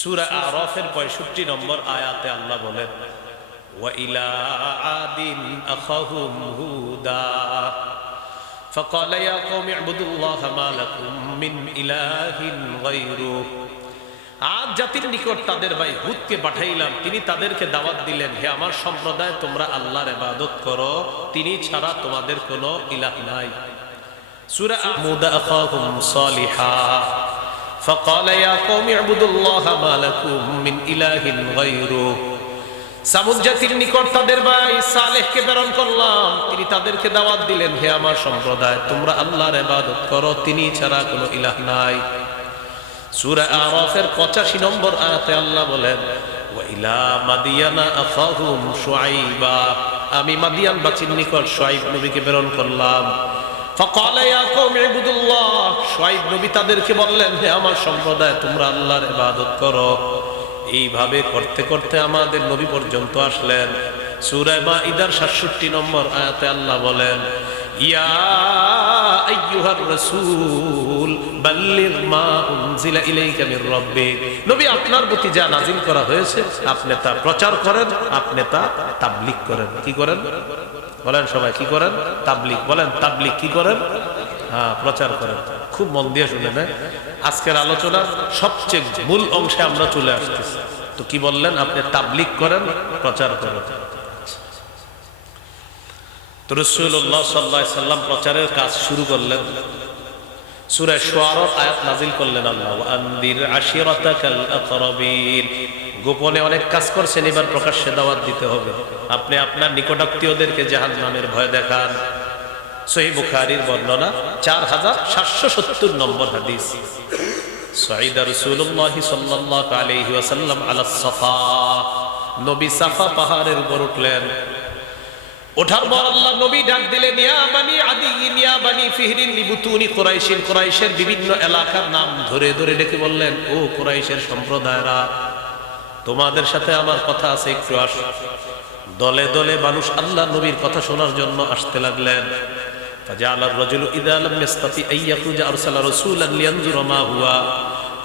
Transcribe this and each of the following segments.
সূরা আরাফের 65 নম্বর আয়াতে আল্লাহ বলেন, ওয়া ইলা আদিন আখাহুম হুদা فقال يا قوم اعبدوا الله ما لكم من إله غيره। আদ জাতির নিকট তাদের ভাই হুদকে পাঠাইলাম, তিনি তাদেরকে দাওয়াত দিলেন, হে আমার সম্প্রদায়, তোমরা আল্লাহর ইবাদত করো, তিনি ছাড়া তোমাদের কোনো ইলাহ নাই। সূরা মুদ আখাহুম সালিহা فقال يا قوم اعبدوا الله ما لكم من إله غيره। সামুদ জাতির নিকট তাদের ভাই সালেহকে প্রেরণ করলাম, তিনি তাদেরকে দাওয়াত দিলেন, হে আমার সম্প্রদায়, তোমরা আল্লাহর ইবাদত করো, তিনি ছাড়া কোনো ইলাহ নাই। সূরা আরাফের 85 নম্বর আয়াতে আল্লাহ বলেন, ওয়া ইলা মাদিয়ানা আখাহুম শুআইবা, আমি মাদিয়ান বাচির নিকট শুআইব নবীকে প্রেরণ করলাম। فقال يا قوم اعبدوا الله، শুআইব নবী তাদেরকে বললেন, হে আমার সম্প্রদায়, তোমরা আল্লাহর ইবাদত করো। এইভাবে করতে করতে আমাদের নবী পর্যন্ত আসলেন। সূরা মাঈদার 67 নম্বর আয়াতে আল্লাহ বলেন, ইয়া আইয়ুহার রাসূল বাল্লিগ মা উনজিলা ইলাইকা মির রাব্বিক, নবী আপনার প্রতি যা নাযিল করা হয়েছে আপনি তা প্রচার করেন, আপনি তা তাবলীগ করেন। কি করেন বলেন সবাই, কি করেন? তাবলীগ। বলেন তাবলীগ কি করেন? হ্যাঁ, প্রচার করেন। খুব মন দিয়ে শুনেন। আজকের আলোচনার সবচেয়ে মূল অংশে আমরা চলে আসতেছি। তো কি বললেন? আপনি তাবলীগ করেন, প্রচার করেন। তো রাসূলুল্লাহ সাল্লাল্লাহু আলাইহি সাল্লাম প্রচারের কাজ শুরু করলেন। সূরা শুআরার আয়াত নাযিল করলেন আল্লাহ, ওয়া আনদির আশিরাতাকাল আকরাবিন। গোপনে অনেক কাজ করছেন, এবার প্রকাশ্যে দাওয়াত দিতে হবে। আপনি আপনার নিকটাত্মীয়দেরকে জাহান্নামের ভয় দেখান। সহিহ বুখারীর বর্ণনা 4770 নম্বর হাদিস। সাইদা রাসূলুল্লাহ সাল্লাল্লাহু আলাইহি ওয়াসাল্লাম আলা সাফা, নবী সাফা পাহাড়ের উপর উঠলেন। ওঠার পর আল্লাহ নবী ডাক দিলেন, ইয়া বানি আদি ইয়া বানি ফিহরিন লিবুতুনি কুরাইশিন, কুরাইশের বিভিন্ন এলাকার নাম ধরে ধরে ডেকে বললেন, ও কুরাইশের সম্প্রদায়রা, তোমাদের সাথে আমার কথা আছে, একটু আসো। দলে দলে মানুষ আল্লাহ নবীর কথা শোনার জন্য আসতে লাগলেন। ফাজাআলার রাজুলু ইযা লাম ইস্তাতি আন ইয়াখরুজা আরসালা রাসূলান লিয়ানজুরা মা হুয়া,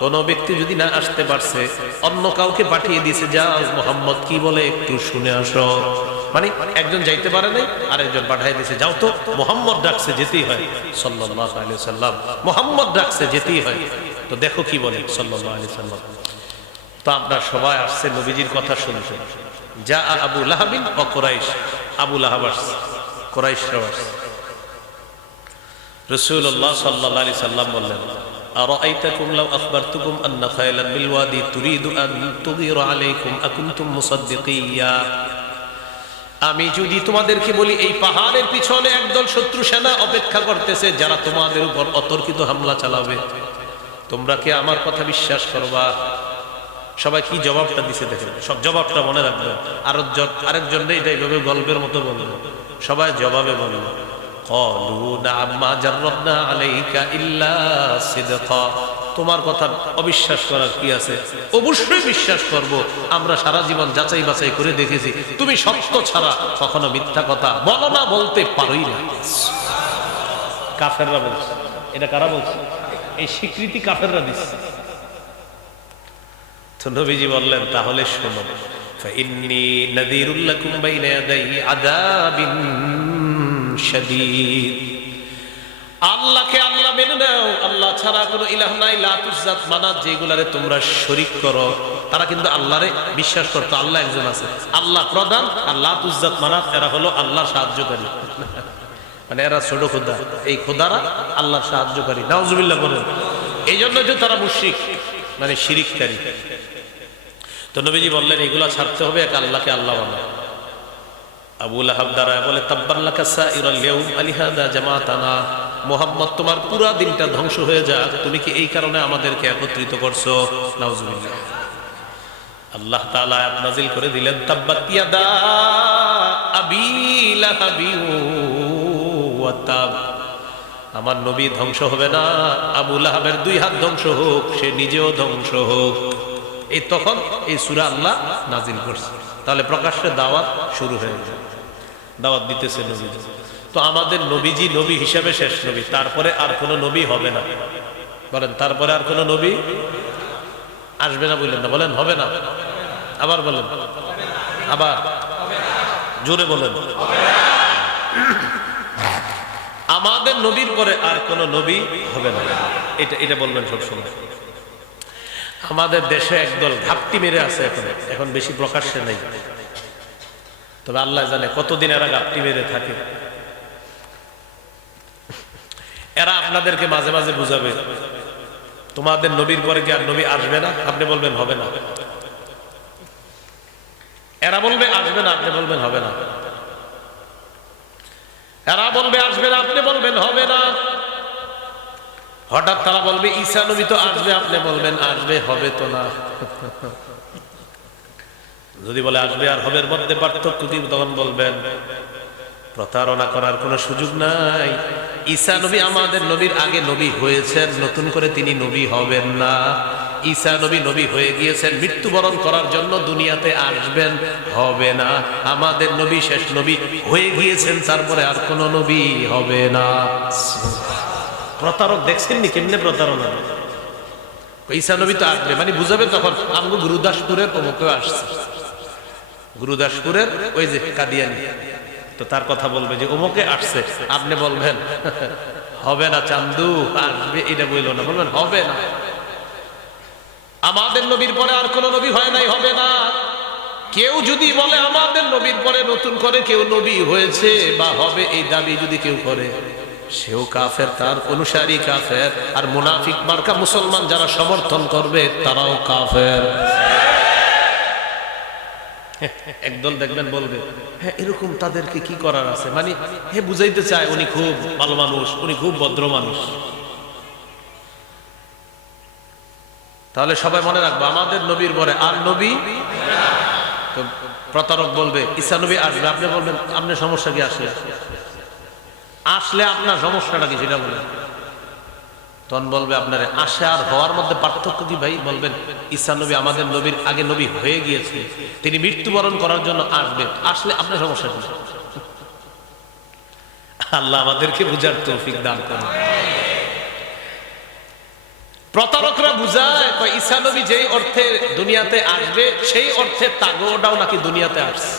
কোন ব্যক্তি যদি না আসতে পারছে অন্য কাউকে পাঠিয়ে দিয়েছে, যাও মুহাম্মদ কি বলে একটু শুনে আসো। মানে একজন যাইতে পারে নাই, আরেকজন পাঠিয়ে দিয়েছে, যাও তো, মুহাম্মদ ডাকছে, যেতেই হয়। সাল্লাল্লাহু আলাইহি ওয়াসাল্লাম, মুহাম্মদ ডাকছে, যেতেই হয়। তো দেখো কি বলে সাল্লাল্লাহু আলাইহি ওয়াসাল্লাম। তো আপনারা সবাই আসছে নবীজির কথা শুনতে। যা আবু লাহাবিন ও কুরাইশ, আবু লাহাব আসছে, কুরাইশরাও আসছে। রাসূলুল্লাহ সাল্লাল্লাহু আলাইহি সাল্লাম বললেন, আরাআইতাকুম লাউ আখবারতুকুম আন্না খায়লান বিল ওয়াদি তুরিদু আন তুগীরা আলাইকুম আকুনতুম মুসাদ্দিকিয়া, আমি যদি তোমাদেরকে বলি এই পাহাড়ের পিছনে একদল শত্রু সেনা অপেক্ষা করতেছে, যারা তোমাদের উপর অতর্কিত হামলা চালাবে, তোমরা কি আমার কথা বিশ্বাস করবা? সবাই কি জবাবটা দিছে দেখেন, সব জবাবটা মনে রাখবেন। আরেকজন এটা এইভাবে গল্পের মতো বলবে, সবাই জবাবে বলবে, ক্বালু না'আম মা জাররাবনা আলাইকা ইল্লা সিদকা, তোমার কথা অবিশ্বাস করার কি আছে? অবশ্যই বিশ্বাস করব, আমরা সারা জীবন যাচাই বাছাই করে দেখেছি, তুমি সত্য ছাড়া কখনো মিথ্যা কথা বলো না, বলতে পারোই না। কাফেররা বলছে। এটা কারা বলছে? এই স্বীকৃতি কাফেররা দিচ্ছে। তো নবীজি বললেন, তাহলে শোনো, ফাইন্নী নাযীরুল লাকুম বাইনা ইয়াদাই আযাবিন শাদীদ, আল্লাহকে আল্লাহ মেনে নাও, আল্লাহ ছাড়া কোনো ইলাহ নাই। লাত উজ্জাত মানাত যেগুলারে তোমরা শরীক করো, তারা কিন্তু আল্লাহরে বিশ্বাস করতো, আল্লাহ একজন আছে, আল্লাহ প্রধান। আর লাত উজ্জাত মানাত এরা হলো আল্লাহর সাহায্যকারী, মানে এরা ছোট খোদা, এই খোদারা আল্লাহর সাহায্যকারী। নাউজুবিল্লাহ বলেন। এই জন্য যে তারা মুশরিক, মানে শিরিককারী। তো নবীজি বললেন, এগুলা ছাড়তে হবে, এক আল্লাহকে আল্লাহ বানাও। আবু লাহাব দাঁড়ায় বলে, তাব্বান লাকা সাইরাল ইয়াউম আলিহাদা জামাতানা, মুহাম্মদ তোমার পুরা দিনটা ধ্বংস হয়ে যাক, তুমি কি এই কারণে আমাদেরকে একত্রিত করছো? নাউজুবিল্লাহ। আল্লাহ তাআলা আয়াত নাযিল করে দিলেন, তাব্বাত ইয়াদা আবি লাহাবি ওয়া তাব, আমার নবী ধ্বংস হবে না, আবু লাহাবের দুই হাত ধ্বংস হোক, সে নিজেও ধ্বংস হোক। এই তখন এই সূরা আল্লাহ নাযিল করছে। তাহলে প্রকাশ্যে দাওয়াত শুরু হয়ে গেল, দাওয়াত দিতেছে নবী। তো আমাদের নবীজি নবী হিসাবে শেষ নবী, তারপরে আর কোনো নবী হবে না। বলেন, তারপরে আর কোনো নবী আসবে না বললেন না, বলেন হবে না, আবার বলেন, আবার জোরে বলেন। আমাদের নবীর পরে আর কোন নবী হবে না, এটা এটা বলবেন সবসময়। আমাদের দেশে একদল ঘাপটি মেরে আছে, এখন বেশি প্রকাশ্যে নেই, তবে আল্লাহ জানে কতদিন এরা ঘাপটি মেরে থাকে। এরা আপনাদেরকে মাঝে মাঝে বুঝাবে তোমাদের নবীর পরে কি আর নবী আসবে না, আপনি বলবেন হবে না। এরা বলবে আসবে না, আপনি বলবেন হবে না। এরা বলবে আসবে না, আপনি বলবেন হবে না। হঠাৎ তারা বলবে ঈসা নবী তো আসবে, আপনি বলবেন আসবে, হবে তো না। যদি বলে আসবে আর হবের মধ্যে পার্থক্য কি, তখন বলবেন প্রতারণা করার কোনো সুযোগ নাই। ঈসা নবী আমাদের নবীর আগে নবী হয়েছেন, নতুন করে তিনি নবী হবেন না। ঈসা নবী নবী হয়ে গিয়েছেন, মৃত্যুবরণ করার জন্য দুনিয়াতে আসবেন, হবে না। আমাদের নবী শেষ নবী হয়ে গিয়েছেন, তারপরে আর কোনো নবী হবে না। প্রতারক দেখছেননি কেমনে প্রতারণা। ঈসা নবী তো আসবে মানে বুঝাবে, তখন আমগো গুরুদাসপুরের অমুকেও আসছে, গুরুদাসপুরের ওই যে কাদিয়ানি, তো তার কথা বলবে যে অমুকে আসছে, আপনি বলবেন হবে না, চান্দু আসবে, এটা বললো না, বলবেন হবে না। আমাদের নবীর পরে আর কোন নবী হয় নাই, হবে না। কেউ যদি বলে আমাদের নবীর পরে নতুন করে কেউ নবী হয়েছে বা হবে, এই দাবি যদি কেউ করে, সেও কাফের, তার অনুসারী কাফের। আর মুনাফিক মার্কা মুসলমান যারা সমর্থন করবে তারাও কাফের। একদল দেখবেন বলবে হ্যাঁ এরকম তাদেরকে কি করার আছে, মানে হে বুঝাইতে চায় উনি খুব ভালো মানুষ, উনি খুব ভদ্র মানুষ। তাহলে সবাই মনে রাখবো আমাদের নবীর পরে আর নবী। তো প্রতারক বলবে ঈসা নবী আসবে, আপনি বলবেন আপনার সমস্যা কি, আসলে আসলে আপনার সমস্যাটা কি সেটা বলেন। তখন বলবে আপনারে আসে আর হওয়ার মধ্যে পার্থক্য কি ভাই, বলবেন ঈসা নবী আমাদের নবীর আগে নবী হয়ে গিয়েছে, তিনি মৃত্যুবরণ করার জন্য আসবে, আসলে আপনার সমস্যা কি। আল্লাহ আমাদেরকে বুঝার তৌফিক দান করুন। প্রতারকরা বুঝায় ঈসা নবী যেই অর্থে দুনিয়াতে আসবে সেই অর্থে তাগোটাও নাকি দুনিয়াতে আসছে,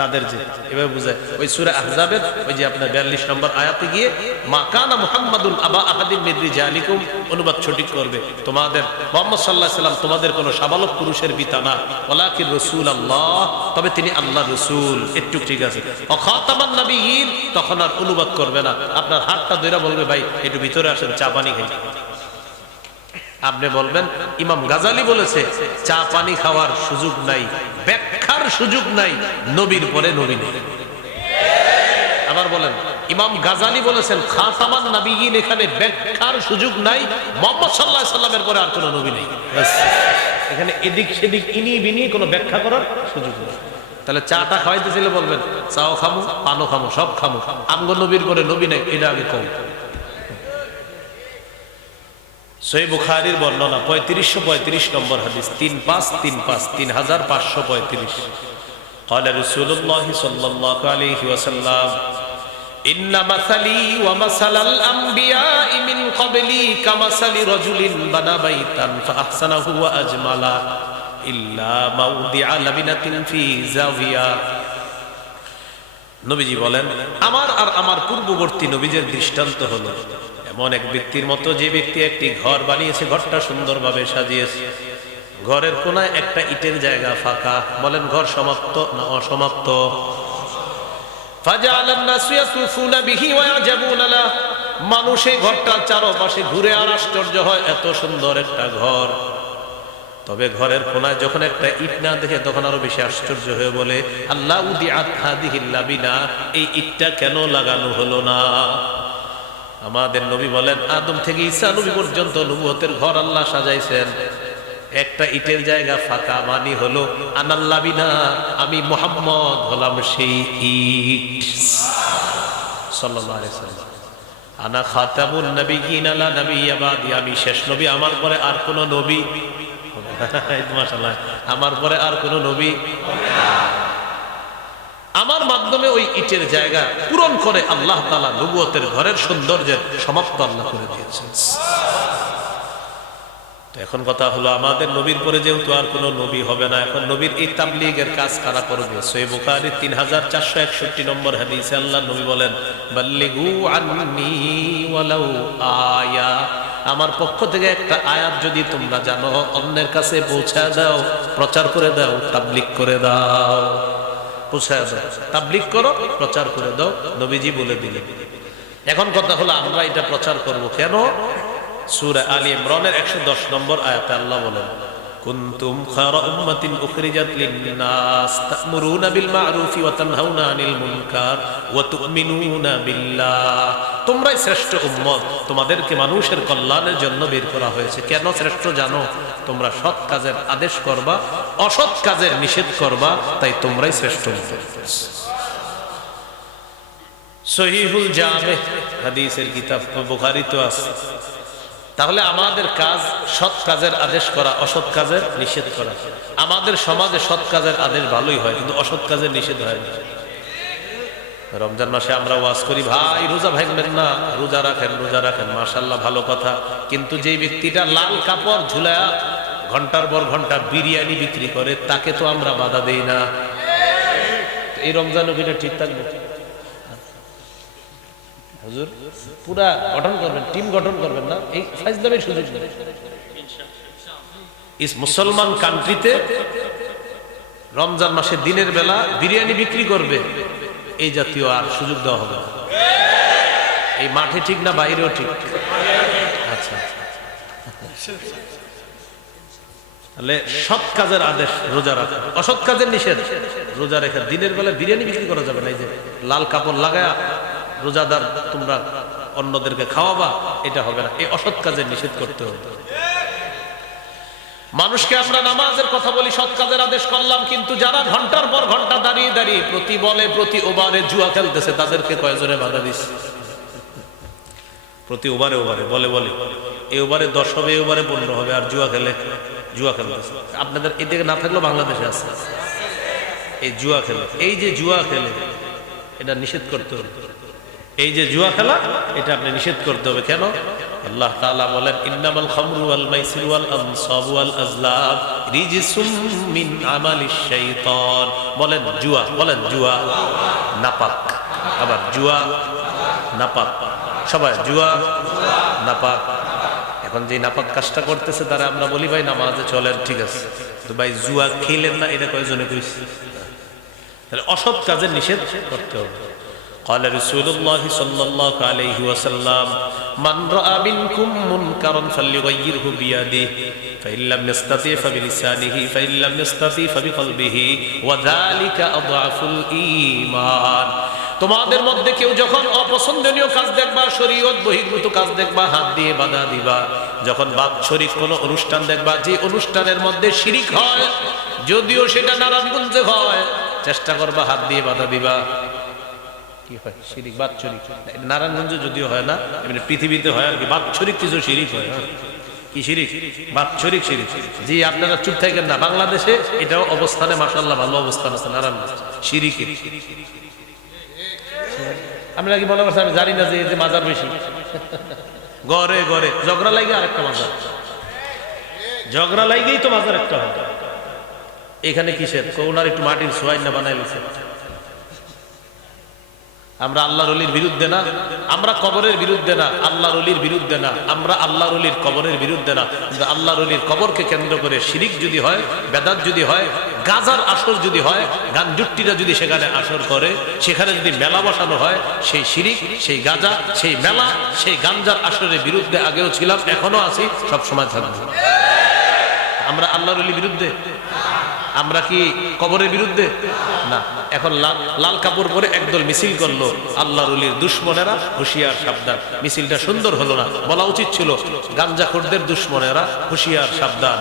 তাদের যে এভাবে বুঝায়। ওই সূরা আহজাবের ওই যে আপনার 42 নম্বর আয়াতে গিয়ে মা কানা মুহাম্মাদুন আবা আহাদিন মিন রিজালিকুম, অনুবাদ সঠিক করবে তোমাদের মুহাম্মদ সাল্লাল্লাহু আলাইহি সাল্লাম তোমাদের কোনো সাবালক পুরুষের পিতা না, ওয়ালাকিন রাসূলুল্লাহ, তবে তিনি আল্লাহর রাসূল। একটু ঠিক আছে। ও খাতামান নবিয়্যিন, তখন আর অনুবাদ করবে না, আপনার হাতটা ধরে বলবে ভাই একটু ভিতরে আসেন, চা পানি খাই। আপনি বলবেন ইমাম গাজালি বলেছে চা পানি খাওয়ার সুযোগ নাই, ব্যাখ্যার সুযোগ নাই, নবীর পরে নবী নেই। আবার বলেন ইমাম গাজালি বলেছেন খাতামান নবিয়্যিন, এখানে ব্যাখ্যার সুযোগ নাই, মুহাম্মদ সাল্লাল্লাহু আলাইহি সাল্লামের পরে আর কোনো নবী নেই। এখানে এদিক সেদিক ইনি বিনি কোনো ব্যাখ্যা করার সুযোগ নেই। তাহলে চাটা খাওয়াইতেছিল বলবেন চাও খামু, পানও খামু, সব খামু, আমগো নবীর পরে নবী নেই, এটা আগে কম। সহিহ বুখারীর বর্ণনা 3535 নম্বর হাদিস, 3535 قال رسول الله صلى الله عليه وسلم إن مثلي ومثل الأنبياء من قبلي كمثل رجل بنى بيتا فأحسنه وأجمله إلا موضع لبنة في زاوية। নবীজি বলেন আমার আর আমার পূর্ববর্তী নবীদের দৃষ্টান্ত হলো এমন এক ব্যক্তির মতো, যে ব্যক্তি একটি ঘর বানিয়েছে, ঘরটা সুন্দরভাবে সাজিয়েছে, ঘরের কোনায় একটা ইটের জায়গা ফাঁকা। বলেন ঘর সমাপ্ত না অসমাপ্ত? মানুষ এই ঘরটার চারপাশে ঘুরে আর আশ্চর্য হয়, এত সুন্দর একটা ঘর। তবে ঘরের কোনায় যখন একটা ইট না দেখে তখন আরো বেশি আশ্চর্য হয়ে বলে আল্লাহ উদিআত হাদিহিল লাবিনা, এই ইটটা কেন লাগানো হলো না? আমাদের নবী বলেন আদম থেকে ঈসা নবী পর্যন্ত নবুয়তের ঘর আল্লাহ সাজাইছেন, একটা ইটের জায়গা ফাঁকা, মানি হলো আনাল্লাবিনা, আমি মুহাম্মদ হলাম সেই ইট। সাল্লাল্লাহু আলাইহি ওয়াসাল্লাম আনা খাতামুন নবিয়্যিন লা নাবিয়্যা বাদি, আমি শেষ নবী, আমার পরে আর কোন নবী মাশাআল্লাহ, আমার পরে আর কোন নবী, আমার মাধ্যমে ওই ইটের জায়গা পূরণ করে আল্লাহ তাআলা নবুয়তের ঘরের সৌন্দর্যের সমাপ্ত আল্লাহ করে দিয়েছেন। তো এখন কথা হলো, আমাদের নবীর পরে যেহেতু আর কোনো নবী হবে না, এখন নবীর এই তাবলীগের কাজ কারা করবে? সহিহ বুখারী 3461 নম্বর হাদিসে আল্লাহ নবী বলেন, বাল্লিগু আন্নী ওয়ালাউ আয়া, আমার পক্ষ থেকে একটা আয়াত যদি তোমরা জানো, অন্যের কাছে পৌঁছায় দাও, প্রচার করে দাও, তাবলীগ করে দাও, পৌঁছায় দাও, তাবলীগ করো, প্রচার করে দাও, নবীজি বলে দিলেন। এখন কথা হলো, আমরা এটা প্রচার করব কেন? সূরা আলী ইমরানের 110 নম্বর আয়াতে আল্লাহ বলেন, কুনতুম খায়রা উম্মাতিন উখরিজাত লিন-নাস তা'মুরুনা বিল মা'রুফি ওয়া তানহাউনা আনিল মুনকার ওয়া তু'মিনুনা বিল্লাহ। তোমরাই শ্রেষ্ঠ উম্মত, তোমাদেরকে মানুষের কল্যাণের জন্য বের করা হয়েছে। কেন শ্রেষ্ঠ জানো? তোমরা সৎ কাজের আদেশ করবা, অসৎ কাজের নিষেধ করবা, তাই তোমরাই শ্রেষ্ঠ উম্মত। সহিহুল জামে হাদিসের কিতাব বুখারীতে আছে। তাহলে আমাদের কাজ সৎ কাজের আদেশ করা, অসৎ কাজের নিষেধ করা। আমাদের সমাজে সৎ কাজের আদেশ ভালোই হয়, কিন্তু অসৎ কাজের নিষেধ হয় না। রমজান মাসে আমরা ওয়াজ করি, ভাই রোজা ভাঙবেন না, রোজা রাখেন, রোজা রাখেন, মাশাআল্লাহ ভালো কথা। কিন্তু যে ব্যক্তিটা লাল কাপড় ঝুলায়া ঘন্টার পর ঘন্টা বিরিয়ানি বিক্রি করে, তাকে তো আমরা বাধা দেই না। এই রমজান ওখানে ঠিক থাকবে? হুজুর পুরা গঠন করবেন, টিম গঠন করবেন না, এই ফাইজলামের সুযোগ নেই। ইস মুসলমান কান্ট্রিতে রমজান মাসে দিনের বেলা বিরিয়ানি বিক্রি করবে, এই জাতীয় আর সুযোগ দেওয়া হবে না। এই মাঠে ঠিক না বাইরেও ঠিক? আচ্ছা, তাহলে সৎ কাজের আদেশ রোজা রাখা, অসৎ কাজের নিষেধ রোজা রেখা। দিনের বেলা বিরিয়ানি বিক্রি করা যাবে না, এই যে লাল কাপড় লাগায়া রোজাদার তোমরা অন্যদেরকে খাওয়াবা, এটা হবে না। এই অসৎ কাজের নিষেধ করতে হবে। মানুষকে আমরা নামাজের কথা বলি, সৎ কাজের আদেশ করলাম, কিন্তু যারা ঘন্টার পর ঘন্টা দাঁড়িয়ে দাঁড়িয়ে প্রতি বলে প্রতি ওভারে জুয়া খেলতেছে, তাদেরকে কয়জনে বাধা দিচ্ছে? প্রতি ওভারে ওভারে বলে বলে এই ওভারে 10 হবে, এই ওভারে 15 হবে, আর জুয়া খেলতেছে। আপনাদের এদিকে না থাকলেও বাংলাদেশে আছে এই জুয়া খেলে। এই যে জুয়া খেলে, এটা নিষেধ করতে হবে। এই যে জুয়া খেলা, এটা আপনি নিষেধ করতে হবে। কেন? আল্লাহ তাআলা বলেন, ইন্নামাল খামরু ওয়াল মাইসিরু ওয়াল আনসাবু ওয়াল আজলাম রিজসুম মিন আমালিশ শাইতান। বলেন জুয়া, বলেন জুয়া নাপাক। আবার জুয়া নাপাক, সবাই জুয়া নাপাক। এখন যে নাপাক কাজটা করতেছে, তারা আমরা বলি ভাই নামাজে চলেন, ঠিক আছে, তো ভাই জুয়া খেলেন না, এটা কয়জনে কইছে? তাহলে অসৎ কাজের নিষেধ করতে হবে। قال رسول الله صلى الله عليه وسلم من رأى منكم منكرا فليغيره بيده فإن لم يستطع فبلسانه فإن لم يستطع فبقلبه وذلك أضعف الإيمان। তোমাদের মধ্যে কেউ যখন অপছন্দনীয় কাজ দেখবা, শরীয়ত বহির্ভূত কাজ দেখবা, হাত দিয়ে বাধা দিবা। যখন বাৎসরিক কোনো অনুষ্ঠান দেখবা, যে অনুষ্ঠানের মধ্যে শিরিক হয়, যদিও সেটা নারায়ণগঞ্জে হয়, চেষ্টা করবা হাত দিয়ে বাধা দিবা। কি হয়? শিরিক, বাৎসরিক। নারায়ণগঞ্জে যদিও হয় না, এমনি পৃথিবীতে হয় আর কি, বাৎসরিক কিছু শিরিক হয়। কি শিরিক? বাৎসরিক শিরিক। জি, আপনারা চুপ থাকেন না। বাংলাদেশে এটাও অবস্থানে মাশাআল্লাহ ভালো অবস্থান আছে নারায়ণগঞ্জ শিরিকের। আমরা কি মনে করছি আমি জানি না যে মাজার বেশি? ঘরে ঘরে ঝগড়া লাগে, আরেকটা মাজার, ঝগড়া লাগেই তো মাজার একটা হয়। এখানে কিসের? ওনার একটু মাটির সোয়াই না বানাই গেছে। আমরা আল্লাহর ওলির বিরুদ্ধে না, আমরা কবরের বিরুদ্ধে না, আল্লাহর ওলির বিরুদ্ধে না, আমরা আল্লাহর ওলির কবরের বিরুদ্ধে না। কিন্তু আল্লাহর ওলির কবরকে কেন্দ্র করে শিরিক যদি হয়, বেদাত যদি হয়, গাজার আসর যদি হয়, গান জুট্টিরা যদি সেখানে আসর করে, সেখানে যদি মেলা বসানো হয়, সেই শিরিক, সেই গাজা, সেই মেলা, সেই গাঞ্জার আসরের বিরুদ্ধে আগেও ছিলাম, এখনো আছি, সব সময় থাকবো। আমরা আল্লাহর ওলির বিরুদ্ধে? আমরা কি কবরের বিরুদ্ধে? না। এখন লাল কাপড় পরে একদল মিছিল করলো, আল্লাহর ওলির দুশমনেরা হুঁশিয়ার সাবধান। মিছিলটা সুন্দর হলো না, বলা উচিত ছিল গাঞ্জাখোরদের দুশমনেরা হুঁশিয়ার সাবধান,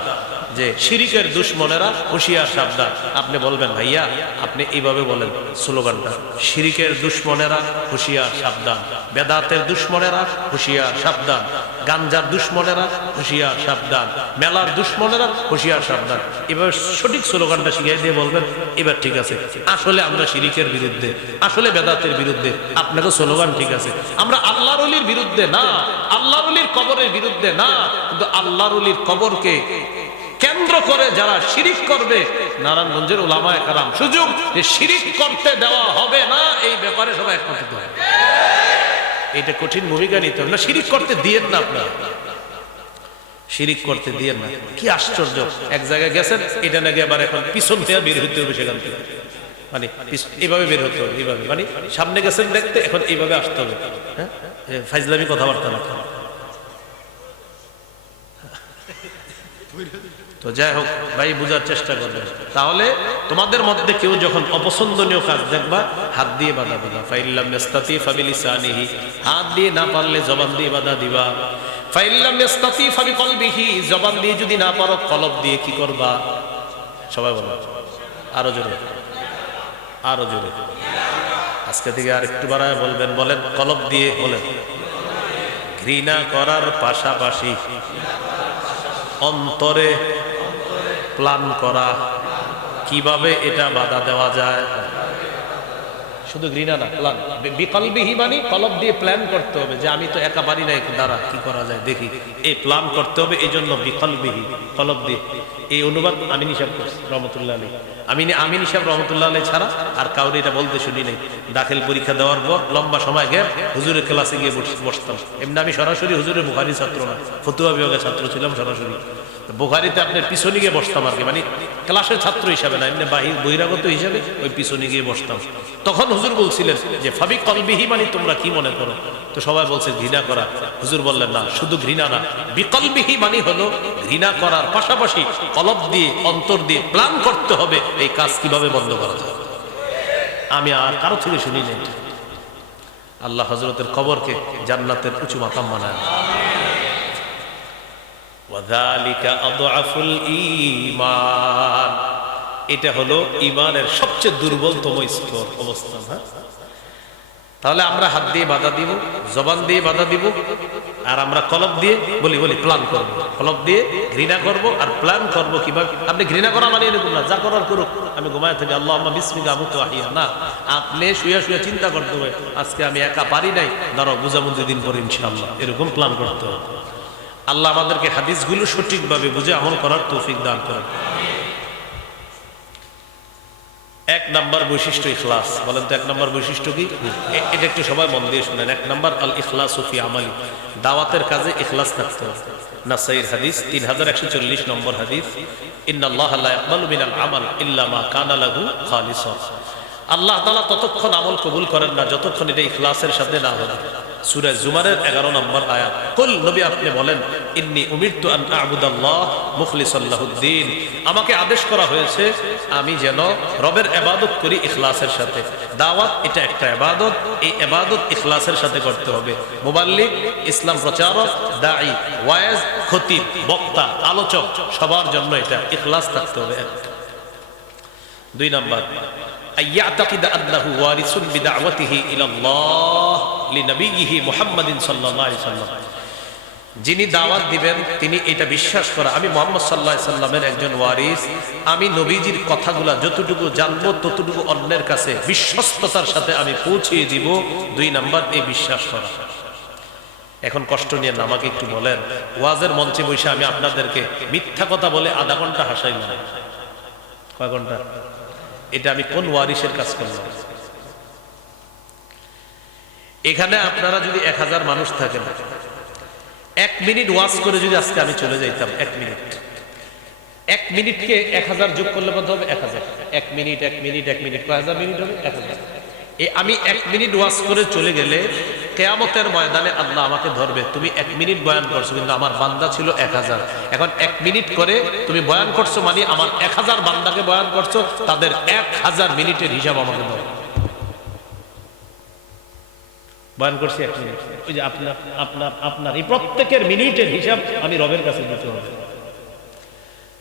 যে শিরিকের দুশমনেরা হুঁশিয়ার সাবধান। আপনি বলবেন ভাইয়া আপনি এইভাবে বলেন স্লোগানটা, শিরিকের দুশমনেরা হুঁশিয়ার সাবধান, বেদাতের দুশমনেরা হুঁশিয়ার সাবধান, গাঞ্জার দুশমনেরা হুঁশিয়ার সাবধান, মেলার দুশমনেরা হুঁশিয়ার সাবধান। এবার সঠিক স্লোগানটা শিখিয়ে দিয়ে বলবেন এবার ঠিক আছে, আসলে আমরা শিরিকের বিরুদ্ধে, আসলে বেদাতের বিরুদ্ধে, আপনাকে স্লোগান ঠিক আছে। আমরা আল্লাহর ওলির বিরুদ্ধে না, আল্লাহর ওলির কবরের বিরুদ্ধে না, কিন্তু আল্লাহর ওলির কবরকে কেন্দ্র করে যারা শিরিক করবে, নারায়ণগঞ্জের উলামায়ে কেরাম সুযোগ যে শিরিক করতে দেওয়া হবে না এই ব্যাপারে সবাই একমত হতে হবে। এটা কঠিন ভূমিকা নিতে হবে না, শিরিক করতে দিয়েন না, আপনারা শিরিক করতে দিয়েন না। কি আশ্চর্য, এক জায়গায় গেছেন, এটা নাকি আবার এখন পিছন থেকে বের হতে হবে সেখান থেকে, মানে এইভাবে বের হতে হবে, এইভাবে, মানে সামনে গেছেন দেখতে, এখন এইভাবে আসতে হবে। হ্যাঁ, ফাইজলামি কথাবার্তা না। তো যাই হোক ভাই, বুঝার চেষ্টা করবেন। তাহলে তোমাদের মধ্যে কেউ যখন অপছন্দনীয় কাজ দেখবা, হাত দিয়ে বাধা দিবা। ফাইল্লাম ইস্তাতি ফাবিলিসানিহি, হাত দিয়ে না পারলে জবান দিয়ে বাধা দিবা। ফাইল্লাম ইস্তাতি ফাবিকলবিহি, জবান দিয়ে যদি না পারো কলব দিয়ে কি করবা? সবাই বলো, আরো জোরে, আরো জোরে। আজকে থেকে আর একটু বাড়ায় বলবেন, বলেন কলব দিয়ে, বলেন। ঘৃণা করার পাশাপাশি অন্তরে প্ল্যান করা, কিভাবে এটা বাধা দেওয়া যায়। শুধু ঘৃণা না, প্ল্যান। বিকলবিহি মানে কলব দিয়ে প্ল্যান করতে হবে, যে আমি তো একা পারি না, দ্বারা কি করা যায় দেখি, এই প্ল্যান করতে হবে। এই জন্য বিকলবিহি, কলব দিয়ে। এই অনুবাদ আমিন সাহেব রহমতুল্লাহ আলী, আমিন সাহেব রহমতুল্লাহ আলী ছাড়া আর কাউরে এটা বলতে শুনি নাই। দাখিল পরীক্ষা দেওয়ার পর লম্বা সময় গিয়ে হুজুরের ক্লাসে গিয়ে বসতাম। এমনি আমি সরাসরি হুজুরের বুখারী ছাত্র না, ফতুয়া বিভাগের ছাত্র ছিলাম সরাসরি। বুখারীতে আপনার পিছনে গিয়ে বসতাম আর কি, মানে ক্লাসের ছাত্র হিসাবে না, এমনি বহিরাগত হিসাবে ওই পিছনে গিয়ে বসতাম। তখন হুজুর বলছিলেন যে ফাবি কলবিহি মানে তোমরা কি মনে করো? তো সবাই বলছে ঘৃণা করা। হুজুর বললেন না, শুধু ঘৃণা না, বিকলবিহি মানে হলো ঘৃণা করার পাশাপাশি কলব দিয়ে, অন্তর দিয়ে প্ল্যান করতে হবে এই কাজ কিভাবে বন্ধ করা যায়। আমি আর কারো থেকে শুনি নাই। আল্লাহ হযরতের কবরকে জান্নাতের উঁচু মাকাম বানায়। ওয়াযালিকা আদআফুল ঈমান, এটা হলো ঈমানের সবচেয়ে দুর্বলতম স্তর, অবস্থান। হ্যাঁ, তাহলে আমরা হাত দিয়ে বাধা দিব, জবান দিয়ে বাধা দিব, আর আমরা কলব দিয়ে বলি প্ল্যান করব। কলব দিয়ে ঘৃণা করব আর প্ল্যান করব কিভাবে। আপনি ঘৃণা করা মানে এরকম না, যা করার করুক, আমি ঘুমায় থাকি, আল্লাহুম্মা বিসমিকা আমুতু ওয়া আহইয়া, না। আপনি শুয়ে শুয়ে চিন্তা করতে হবে, আজকে আমি একা পারি নাই, দাঁড়াও বুঝাবুঝি দিন পরে ইনশাআল্লাহ, এরকম প্ল্যান করতে হবে। আল্লাহ আমাদেরকে হাদিসগুলো সঠিকভাবে বুঝে আমল করার তৌফিক দান করেন। এক নাম্বার বৈশিষ্ট্য ইখলাস। বলেন তো এক নাম্বার বৈশিষ্ট্য কি? এটা একটু সবাই মন দিয়ে শুনেন। এক নাম্বার আল ইখলাসু ফি আমালি, দাওয়াতের কাজে ইখলাস থাকতে হবে। নাসাইর হাদিস 3140 নম্বর হাদিস, ইন্নাল্লাহা লা ইয়াকবালু মিনাল আমাল ইল্লা মা কানা লাহু খালিসা। আল্লাহ তাআলা ততক্ষণ আমল কবুল করেন না যতক্ষণ এটা ইখলাসের সাথে না হবে। সূরা জুমারের 11 নম্বর আয়াত। কুল, নবী আপনি বলেন, ইন্নী উমিরতু আন আ'বুদাল্লাহ মুখলিসাল লাহুদ্দিন, আমাকে আদেশ করা হয়েছে আমি যেন রবের ইবাদত করি ইখলাসের সাথে। দাওয়াত এটা একটা ইবাদত, এই ইবাদত ইখলাসের সাথে করতে হবে। মুবাল্লিগ, ইসলাম প্রচারক, দাঈ, ওয়াইজ, খতিব, বক্তা, আলোচক, সবার জন্য এটা ইখলাস থাকতে হবে। দুই নাম্বার, আইয়াতাকিদ আন্নাহু ওয়ারিসুন বিদাওয়াতিহি ইলাল্লাহ লিনবিয়িহি মুহাম্মাদিন সাল্লাল্লাহু আলাইহি ওয়াসাল্লাম, যিনি দাওয়াত দিবেন তিনি এটা বিশ্বাস করা আমি মুহাম্মদ সাল্লাল্লাহু আলাইহি সাল্লামের একজন ওয়ারিস, আমি নবীজির কথাগুলা যতটুকু জানবো ততটুকু অন্যের কাছে বিশ্বস্ততার সাথে আমি পৌঁছিয়ে দিব। দুই নাম্বার, এই বিশ্বাস করা। এখন কষ্ট নিয়ে আমাকে একটু বলেন, ওয়াজের মঞ্চে বসে আমি আপনাদেরকে মিথ্যা কথা বলে আধা ঘন্টা হাসাইলাম, কয় ঘন্টা? এটা আমি কোন ওয়ারিসের কাজ করলাম? এখানে আপনারা যদি 1000 মানুষ থাকেন, 1 মিনিট ওয়াজ করে যদি আজকে আমি চলে যাইতাম, 1 মিনিটকে 1000 যোগ করলে কত হবে? 1000। 1 মিনিট কয় হাজার মিনিট হবে? 1000। আমি 1 মিনিট ওয়াজ করে চলে গেলে কিয়ামতের ময়দানে আল্লাহ আমাকে ধরবে, তুমি 1 মিনিট বয়ান করছো কিন্তু আমার বান্দা ছিল 1000। এখন 1 মিনিট করে তুমি বয়ান করছো মানে আমার 1000 বান্দাকে বয়ান করছো, তাদের 1000 মিনিটের হিসাব আমাকে দাও। বয়ান করছি 1 মিনিট, ওই যে আপনার এই প্রত্যেকের মিনিটের হিসাব আমি রবের কাছে দিতে হবে।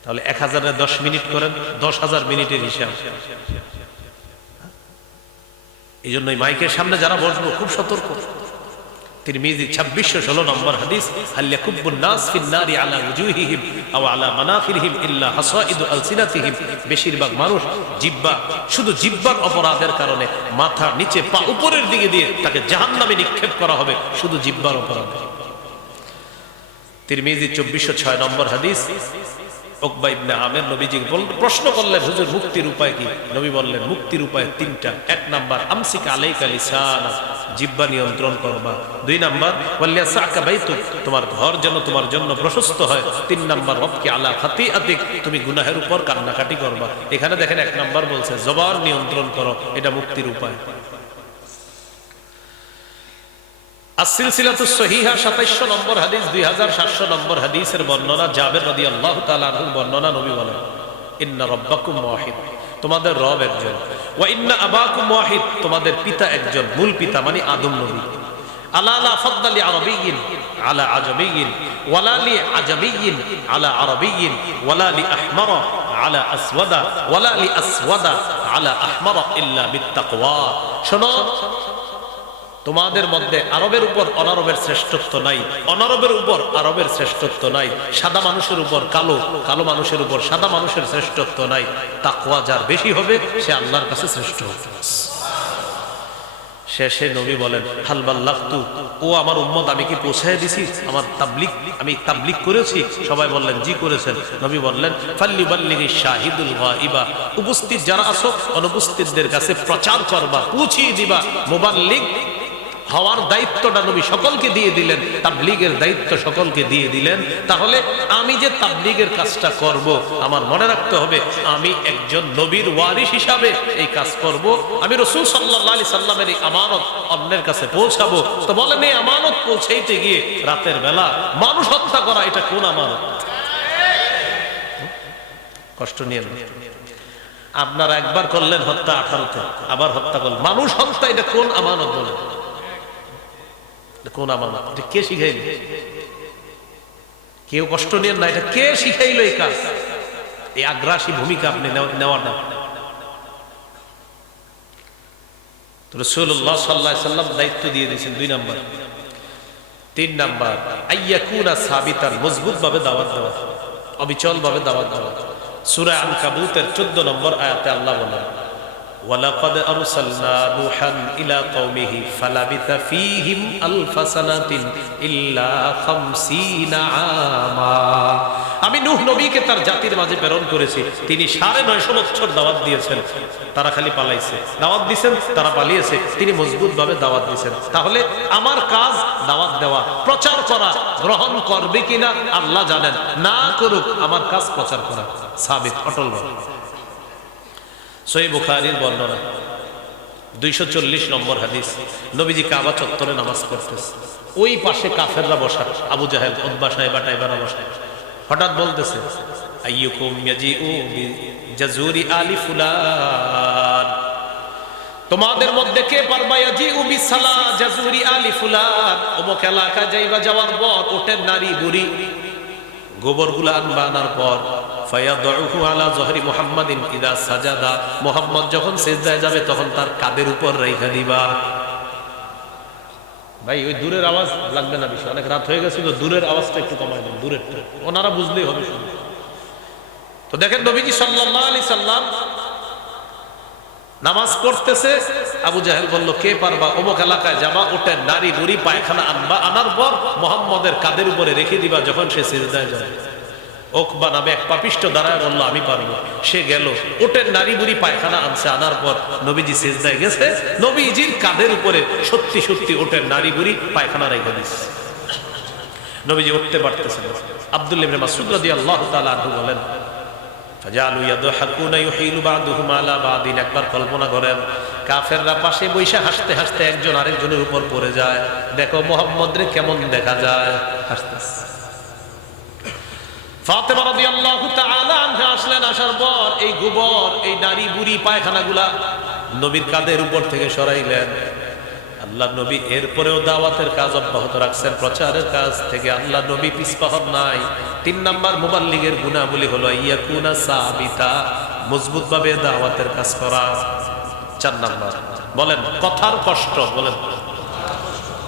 তাহলে 1000 এ 10 মিনিট করেন, 10,000 মিনিটের হিসাব। এই জন্যই মাইকের সামনে যারা বসবো খুব সতর্ক। তিরমিজি 2616 নম্বর হাদিস, হাল ইয়াকুবুন নাস ফিন নারি আলা ওয়াজুহিহিম আও আলা মানাফিরহিম ইল্লা হাসাইদু আলসিনাতিহিম, বেশিরভাগ মানুষ জিহ্বা, শুধু জিহ্বার অপরাধের কারণে মাথা নিচে পা উপরের দিকে দিয়ে তাকে জাহান্নামে নিক্ষেপ করা হবে, শুধু জিহ্বার অপরাধে। তিরমিজি 2406 নম্বর হাদিস। উকবা ইবনে আমির নবীজি প্রশ্ন করলেন, হুজুর মুক্তির উপায় কি? নবী বললেন, মুক্তির উপায় তিনটা। এক নাম্বার, আমসিক আলাইকা লিসানাক, জিহ্বা নিয়ন্ত্রণ করবা। দুই নাম্বার, ওয়ালিয়াসাকা বাইতুক, তোমার ঘর যেন তোমার জন্য প্রশস্ত হয়। তিন নাম্বার, ওয়াবকি আলা খাতিআতিক, তুমি গুনাহের উপর কান্নাকাটি করবা। এখানে দেখেন এক নাম্বার বলছে জবান নিয়ন্ত্রণ করো, এটা মুক্তির উপায়। as-silsilatus sahiha 27 নম্বর হাদিস, 2700 নম্বর হাদিসের বর্ণনা, জাবের রাদিয়াল্লাহু তাআলা আনহু বর্ণনা, নবী বলেন, ইন্না রাব্বাকুম ওয়াহিদ, তোমাদের রব একজন। ওয়া ইন্না আবাকুম ওয়াহিদ, তোমাদের পিতা একজন, মূল পিতা মানে আদম নবী। আলা লা ফাদলা লি আরাবিয়্যিন আলা আজামিয়্যিন ওয়ালা লি আজামিয়্যিন আলা আরাবিয়্যিন ওয়ালা লি আহমারা আলা আসওয়াদা ওয়ালা লি আসওয়াদা আলা আহমারা ইল্লা বিত্তাকওয়া। শোনো, তোমাদের মধ্যে আরবের উপর অনারবের শ্রেষ্ঠত্ব নাই, অনারবের উপর আরবের শ্রেষ্ঠত্ব নাই, সাদা মানুষের উপর কালো, কালো মানুষের উপর সাদা মানুষের শ্রেষ্ঠত্ব নাই। তাকওয়া যার বেশি হবে সে আল্লাহর কাছে শ্রেষ্ঠ হবে। শেষে নবী বলেন, হাল বাল্লাগতু, ও আমার উম্মত, আমি কি পৌঁছায় দিছি? আমার তাবলীগ, আমি তাবলীগ করেছি? সবাই বললেন জি করেছেন। নবী বললেন, ফাল্লিবাল্লিগিশ শাহিদুল গায়বা, উপস্থিত যারা আছো অনুপস্থিতদের কাছে প্রচার করবা, পৌঁছিয়ে দিবা। মুবাল্লিগ হওয়ার দায়িত্বটা নবী সকলকে দিয়ে দিলেন, তাবলীগের দায়িত্ব সকলকে দিয়ে দিলেন। তাহলে আমি যে তাবলীগের কাজটা করব, আমার মনে রাখতে হবে আমি একজন নবীর ওয়ারিস হিসাবে এই কাজ করব। আমি রাসূল সাল্লাল্লাহু আলাইহি সাল্লামের এই আমানত অন্যের কাছে পৌঁছাবো। তো বলেন, এই আমানত পৌঁছাইতে গিয়ে রাতের বেলা মানুষ হত্যা করা, এটা কোন আমানত? কষ্ট নিয়ে আপনারা একবার করলেন হত্যা 18তে, আবার হত্যা করলেন, মানুষ হত্যা, এটা কোন আমানত বলেন? কোন আমানত? এটা কে শিখাইল? কেউ কষ্ট নিয়েন না, এটা কে শিখাইল এই কাজ? এই আগ্রাসী ভূমিকা আপনি নেওয়া না। রাসূলুল্লাহ সাল্লাল্লাহু আলাইহি সাল্লাম দায়িত্ব দিয়ে দিয়েছেন 2 নাম্বার। 3 নাম্বার, আইয়াকুনা সাবিতান, মজবুত ভাবে দাওয়াত দেওয়া, অবিচল ভাবে দাওয়াত দেওয়া। সূরা আনকাবুতের 14 নম্বর আয়াতে আল্লাহ বলেন, ওয়ালাকাদ আরসালনা নূহান ইলা কওমিহি ফালাবিথা ফীহিম আলফা সানাতিন ইল্লা 50 আমা। আমি নূহ নবীকে তার জাতির মাঝে প্রেরণ করেছি, তিনি 950 বছর দাওয়াত দিয়েছেন, তারা খালি পালাইছে। দাওয়াত দিয়েছেন, তারা পালিয়েছে, তিনি মজবুত ভাবে দাওয়াত দিয়েছেন। তাহলে আমার কাজ দাওয়াত দেওয়া, প্রচার করা। গ্রহণ করবে কিনা আল্লাহ জানেন, না করুক, আমার কাজ প্রচার করা। সাবিত, অটল ভাবে। সহিহ বুখারীর বর্ণনা 240 নম্বর হাদিস, নবীজি কাবা চত্বরে নামাজ পড়তেছে, ওই পাশে কাফেররা বসা, আবু জাহেল, উতবা, সাইবা টাইবারা বসা। হঠাৎ বলতেছে, আইয়ুকুম ইয়াজিউ বিজাজুরি আলি ফুলান, তোমাদের মধ্যে কে পারবা ইয়াজিউ বিসালা জাজুরি আলি ফুলান, অমুক এলাকা যাইবা, যাওয়ার পর ওটের নারী বুড়ি গোবরগুলা আনবা, আনার পর ফায়াদউহু আলা যহরি মুহাম্মাদিন ইদা সাজাদা, মুহাম্মদ যখন সিজদায় যাবে তখন তার কাঁধের উপর রাইখা দিবা। ভাই ওই দূরের আওয়াজ লাগবে না বেশি, অনেক রাত হয়ে গেছে, তো দূরের আওয়াজটা একটু কমাই দেন, দূরের, ওনারা বুঝলেই হবে শুধু। তো দেখেন নবীজি সাল্লাল্লাহু আলাইহি সাল্লাম নামাজ পড়তেছে, আবু জাহেল বলল, কে পারবা, অমুক এলাকায় যাবা, ওটা নারী বুড়ি পায়খানা আনবা, আনার পর মুহাম্মদের কাঁধের উপরে রেখে দিবা যখন সে সিজদায় যাবে। উকবা নামে এক পাপিষ্ঠ দাঁড়ায় বলল, আমি পারবো। সে গেল, ওটের নারী বুড়ি পায়খানা আনছে, আনার পর নবীজি সিজদায় গেছে, নবীজির কাঁধের উপরে সত্যি সত্যি ওটের নারী বুড়ি পায়খানা রেখে দিচ্ছে। নবীজি উঠতে পারতেছেন। আব্দুল্লাহ ইবনে মাসউদ রাদিয়াল্লাহু তাআলা আনহু বলেন, ফাজালু ইয়াদহাকুনা ইউহিলু বা'দুহুম আলা বা'দিন, একবার কল্পনা করেন কাফেররা পাশে বসে হাসতে হাসতে একজন আরেকজনের উপর পড়ে যায়। দেখো মুহাম্মদ রে কেমন দেখা যায়, হাসতেছে। ফাতেমা রাদিয়াল্লাহু তাআলা আনহা আসলেন, আসার পর এই গোবর, এই নারী বুড়ি পায়খানাগুলা নবীর কাঁধের উপর থেকে সরাইলেন। আল্লাহ নবী এরপরেও দাওয়াতের কাজ অব্যাহত রাখছেন, প্রচারের কাজ থেকে আল্লাহ নবী পিছপা হন নাই। 3 নাম্বার মুবাল্লিগের গুনাহগুলি হলো ইয়াকুনা সাবিতা, মজবুত ভাবে দাওয়াতের কাজ করা। 4 নাম্বার বলেন, কথার কষ্ট, বলেন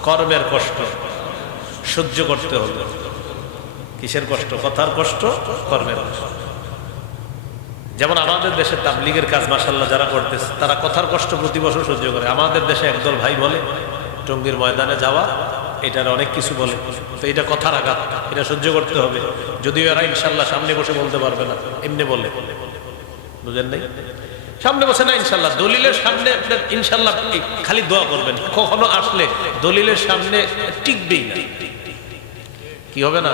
কর্মের কষ্ট সহ্য করতে হবে। কিসের কষ্ট? কথার কষ্ট, কর্মের কষ্ট। যেমন আমাদের দেশে তাবলীগের কাজ মাশাআল্লাহ যারা করতেছে, তারা কথার কষ্ট প্রতি বছর সহ্য করে। আমাদের দেশে একদল ভাই বলে টঙ্গীর ময়দানে যাওয়া, এটার অনেক কিছু বলে, তো এটা কথার আঘাত, এটা সহ্য করতে হবে। যদিও এরা ইনশাল্লাহ সামনে বসে বলতে পারবে না, এমনি বলে, বুঝেন নাই? সামনে বসে না ইনশাল্লাহ, দলিলের সামনে ইনশাল্লাহ খালি দোয়া করবেন, কখনো আসলে দলিলের সামনে টিকবেই না। কি হবে না?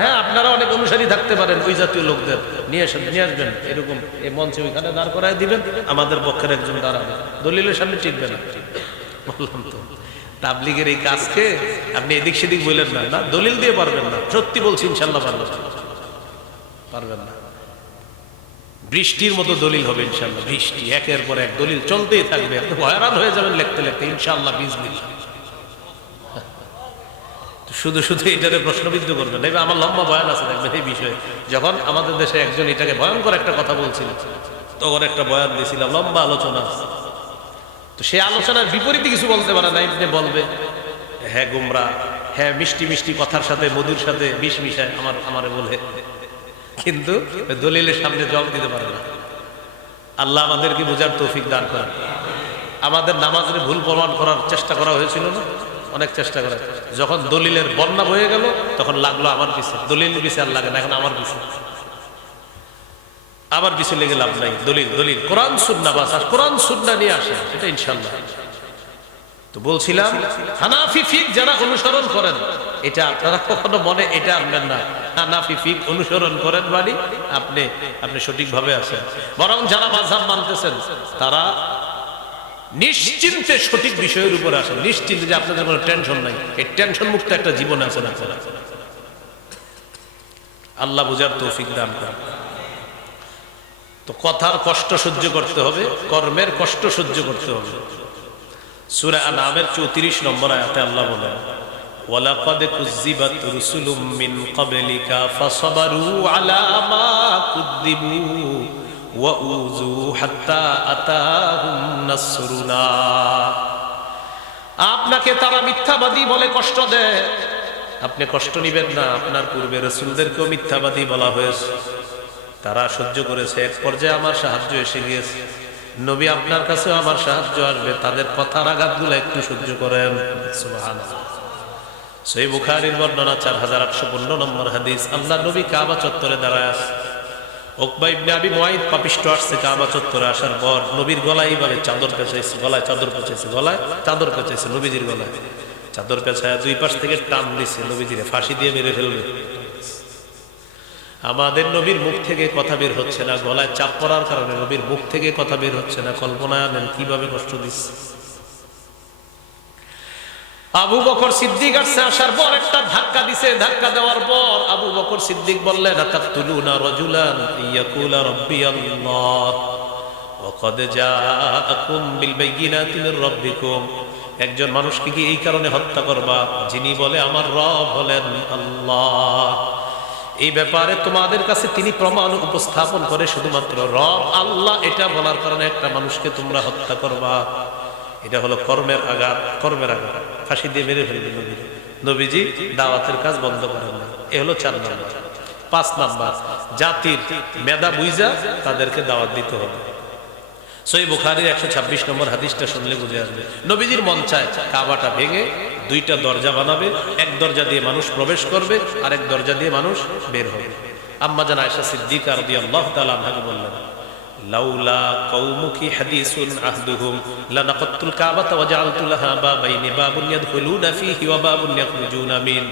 হ্যাঁ, আপনারা অনেক অনুসারী থাকতে পারেন, ওই জাতীয় লোকদের নিয়ে আসবেন, এরকম এই মঞ্চে ওইখানে দাঁড় করায় দিবেন, আমাদের পক্ষের একজন দাঁড়াবে, দলিলের সামনে টিকবে না। বললাম তো, তাবলিগের এই কাজকে আপনি এদিক সেদিক বললেন না, না দলিল দিয়ে পারবেন না, সত্যি বলছি ইনশাল্লাহ পারবেন না। বৃষ্টির মতো দলিল হবে ইনশাল্লাহ, বৃষ্টি একের পর এক দলিল চলতেই থাকবে, হয়রান হয়ে যাবেন লিখতে লিখতে ইনশাল্লাহ বিজনেস। শুধু শুধু এটাকে প্রশ্নবিদ্ধ করবেন, দেখবেন আমার লম্বা বয়ান আছে দেখবেন এই বিষয়ে। যখন আমাদের দেশে একজন এটাকে ভয়ঙ্কর একটা কথা বলছিল, তখন একটা বয়ান দিয়েছিলাম, লম্বা আলোচনা। তো সে আলোচনার বিপরীতে কিছু বলতে পারে না, এমনি বলবে হ্যাঁ গুমরা, হ্যাঁ মিষ্টি মিষ্টি কথার সাথে মধুর সাথে বিষ মিশায় আমারে বলে, কিন্তু দলিলের সামনে জবাব দিতে পারে না। আল্লাহ আমাদেরকে বোঝার তৌফিক দান করেন। আমাদের নামাজের ভুল প্রমাণ করার চেষ্টা করা হয়েছিল না, অনেক চেষ্টা করে, যখন দলিলের বন্যা বয়ে গেল তখন লাগলো আমার পিছে, দলিলের পিছে আর লাগে না, এখন আমার পিছে, আবার পিছে লেগে লাভ নাই। দলিল দলিল কোরআন সুন্নাহ, বাস আর কোরআন সুন্নাহ নিয়ে আসে, এটা ইনশাআল্লাহ। তো বলছিলাম হানাফি ফিক যারা অনুসরণ করেন, এটা আপনারা কখনো মনে এটা আনবেন না হানাফি ফিক অনুসরণ করেন মানে আপনি সঠিকভাবে আছেন। বরং যারা মাযহাব মানতেছেন তারা নিশ্চিন্তে সঠিক বিষয়ের উপরে আসেন, নিশ্চিন্তে যে আপনাদের কোনো টেনশন নাই, এই টেনশন মুক্ত একটা জীবন আছেন আপনারা। আল্লাহ বুঝার তৌফিক দান করেন। তো কথার কষ্ট সহ্য করতে হবে, কর্মের কষ্ট সহ্য করতে হবে। সূরা আনআমের 34 নম্বর আয়াতে আল্লাহ বলেন, ওয়ালাকাদ কুযযিবাত রুসুলুম মিন ক্বাবলিকা ফাসাবারু আলা মা কুযযিবু ওয়া উযু হাত্তা আতাহুম নাসরুনা। আপনাকে তারা মিথ্যাবাদী বলে কষ্ট দেয়, আপনি কষ্ট নিবেন না। আপনার পূর্বে রাসূলদেরকেও মিথ্যাবাদী বলা হয়েছে, তারা সহ্য করেছে, এক পর্যায়ে আমার সাহায্য এসে গিয়েছে। নবী আপনার কাছে আমার সাহায্য আসবে, তাদের কথার আঘাতগুলো একটু সহ্য করেন। সুবহানাল্লাহ। সহিহ বুখারীর বর্ণনা 4815 নম্বর হাদিস। আল্লাহ নবী কাবা চত্বরে দাঁড়ায় আছে, উকবা ইবনে আবি মুআইদ পাপিষ্ট আসছে কাবা চত্বরে। আসার পর নবীর গলায় এইভাবে চাদর পেঁচাইছে, গলায় চাদর পেঁচাইছে, গলায় চাদর পেঁচাইছে, নবীজির গলায় চাদর পেঁচায় দুই পাশ থেকে টান দিছে, নবীজিরে ফাঁসি দিয়ে মেরে ফেলবে। আমাদের নবীর মুখ থেকে কথা বের হচ্ছে না, গলায় চাপ পড়ার কারণে নবীর মুখ থেকে কথা বের হচ্ছে না। কল্পনায় আনেন কিভাবে কষ্ট দিচ্ছে। আবু বকর সিদ্দিক আসছে, আসার পর একটা ধাক্কা দিছে, ধাক্কা দেওয়ার পর আবু বকর সিদ্দিক বললেন, আতাকতুলুনা রাজুলান ইয়াকুলা রাব্বি আল্লাহ ওয়া ক্বাদ জাআকুম বিল বাইয়িনাতি মির রাব্বিকুম। একজন মানুষকে কি এই কারণে হত্যা করবা যিনি বলে আমার রব হলেন আল্লাহ? এই ব্যাপারে তোমাদের কাছে তিনি প্রমাণ উপস্থাপন করে শুধুমাত্র রব আল্লাহ এটা বলার কারণে একটা মানুষকে তোমরা হত্যা করবা। এটা হলো কর্মের আঘাত, কর্মের আঘাত। ফাঁসি দিয়ে মেরে ফেলবে নবীজি। নবীজি দাওয়াতের কাজ বন্ধ করেন না। এ হলো 4 নম্বর। 5 নম্বর, জাতির মেধা বুঝা তাদেরকে দাওয়াত দিতে হবে। সহিহ বুখারীর 126 নম্বর হাদিসটা শুনলে বুঝে আসবে। নবীজির মন চায় কাবাটা ভেঙে 2টা দরজা বানাবে, এক দরজা দিয়ে মানুষ প্রবেশ করবে, আরেক দরজা দিয়ে মানুষ বের হবে। আম্মা জান আয়েশা সিদ্দিকা রাদিয়াল্লাহু তাআলা আনহা বললেন, লাউলা কওমুকি হাদিসুন আহদুহুম লানাকাতুল কাবাতা ওয়া জাআলতু লাহা বাবাইনি বাবুন ইয়াদখুলুনা ফীহি ওয়া বাবুন ইয়াখরুজুনা মিন।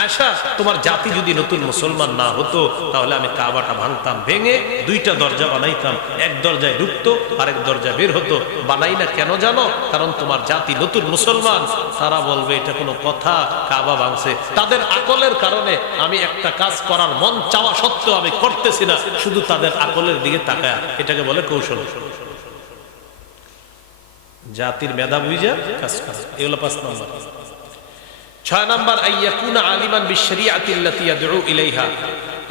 আয়েশা, তোমার জাতি যদি নতুন মুসলমান না হতো তাহলে আমি কাবাটা ভাঙতাম, ভেঙে 2টা দরজা বানাইতাম, এক দরজায় ঢুকতো আরেক দরজায় বের হতো। বানাই না কেন জানো? কারণ তোমার জাতি নতুন মুসলমান, তারা বলবে এটা কোনো কথা, কাবা ভাঙছে। তাদের আকলের কারণে আমি একটা কাজ করার মন চাওয়া সত্ত্বেও আমি করতেছি না, শুধু তাদের আকলের দিকে তাকায়। এটাকে বলে কৌশল। জাতির মেধা বুঝা কাজ করা, এগুলো 5 নম্বর। 6 নম্বর, আইয়াকুনা আলিমান বিশরিয়াতি আল্লাতী ইয়াদউ ইলাইহা।